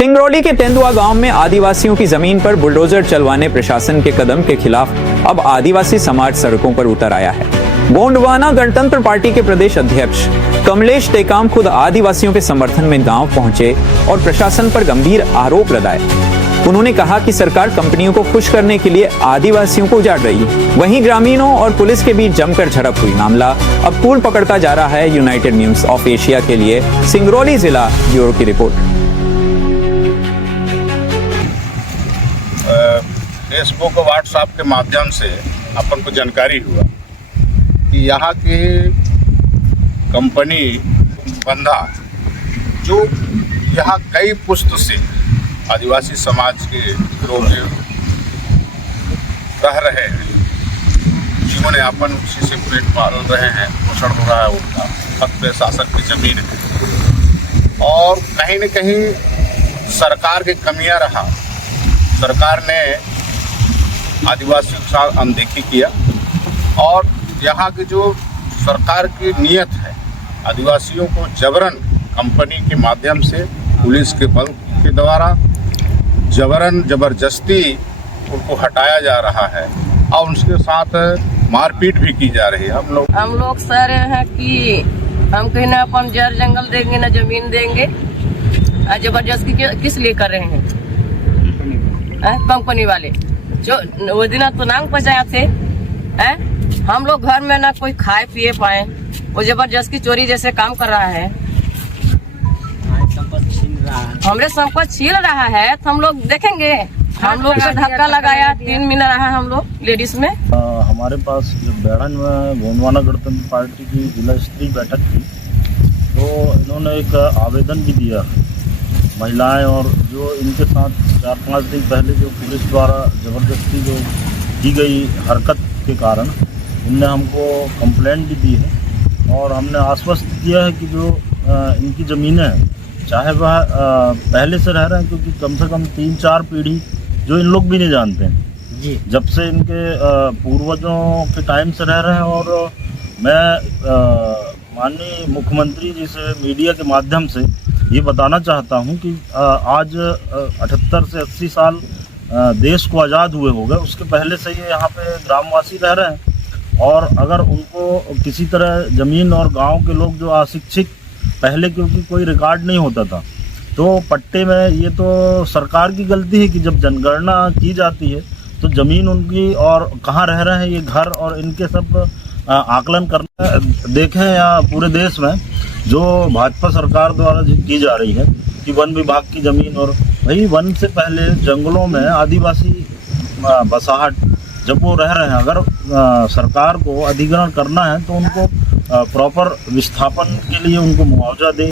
सिंगरौली के तेंदुआ गांव में आदिवासियों की जमीन पर बुलडोजर चलवाने प्रशासन के कदम के खिलाफ अब आदिवासी समाज सड़कों पर उतर आया है। गोंडवाना गणतंत्र पार्टी के प्रदेश अध्यक्ष कमलेश टेकाम खुद आदिवासियों के समर्थन में गांव पहुंचे और प्रशासन पर गंभीर आरोप लगाए। उन्होंने कहा कि सरकार कंपनियों को खुश करने के लिए आदिवासियों को उजाड़ रही है। वहीं ग्रामीणों और पुलिस के बीच जमकर झड़प हुई। मामला अब तूल पकड़ता जा रहा है। यूनाइटेड न्यूज ऑफ एशिया के लिए सिंगरौली जिला ब्यूरो की रिपोर्ट। फेसबुक और व्हाट्सएप के माध्यम से अपन को जानकारी हुआ कि यहाँ की कंपनी बंधा जो यहाँ कई पुश्त से आदिवासी समाज के लोग रह रहे हैं, जीवन यापन उसी से पेट पाल रहे हैं, पोषण हो रहा है उनका, हक पे शासक की जमीन है और कहीं न कहीं सरकार की कमियां रहा। सरकार ने आदिवासियों के साथ अनदेखी किया और यहाँ की जो सरकार की नीयत है, आदिवासियों को जबरन कंपनी के माध्यम से पुलिस के बल के द्वारा जबरदस्ती उनको हटाया जा रहा है और उनके साथ मारपीट भी की जा रही है। हम लोग सर हैं कि हम कहीं ना अपन जड़ जंगल देंगे ना जमीन देंगे। जबरदस्ती किस लिए कर रहे हैं? कंपनी वाले जो वो दिन तो नांग पहुंचाया थे। हम लोग घर में ना कोई खाए पिए पाए, वो जबरदस्ती चोरी जैसे काम कर रहा है, हमरे संपत्ति छीन रहा है। तो हम लोग देखेंगे। हम लोग का धक्का लगाया, 3 महीना रहा हम लोग लेडीज में। हमारे पास जब बैठन में गोंडवाना गणतंत्र पार्टी की जिला स्तरीय बैठक थी तो इन्होंने एक आवेदन भी दिया। महिलाएं और जो इनके साथ 4-5 दिन पहले जो पुलिस द्वारा ज़बरदस्ती जो की गई हरकत के कारण इनने हमको कंप्लेंट भी दी है और हमने आश्वस्त किया है कि जो इनकी ज़मीनें हैं, चाहे वह पहले से रह रहे हैं, क्योंकि कम से कम 3-4 पीढ़ी जो इन लोग भी नहीं जानते हैं जी, जब से इनके पूर्वजों के टाइम से रह रहे हैं। और मैं माननीय मुख्यमंत्री जी से मीडिया के माध्यम से ये बताना चाहता हूँ कि आज 78 से 80 साल देश को आज़ाद हुए हो गए, उसके पहले से ये यहाँ पे ग्रामवासी रह रहे हैं और अगर उनको किसी तरह ज़मीन और गांव के लोग जो अशिक्षित, पहले क्योंकि कोई रिकॉर्ड नहीं होता था, तो पट्टे में ये तो सरकार की गलती है कि जब जनगणना की जाती है तो ज़मीन उनकी और कहाँ रह रहे हैं ये घर और इनके सब आकलन करना देखें। या पूरे देश में जो भाजपा सरकार द्वारा की जा रही है कि वन विभाग की ज़मीन, और वही वन से पहले जंगलों में आदिवासी बसाहट जब वो रह रहे हैं, अगर सरकार को अधिग्रहण करना है तो उनको प्रॉपर विस्थापन के लिए उनको मुआवजा दे।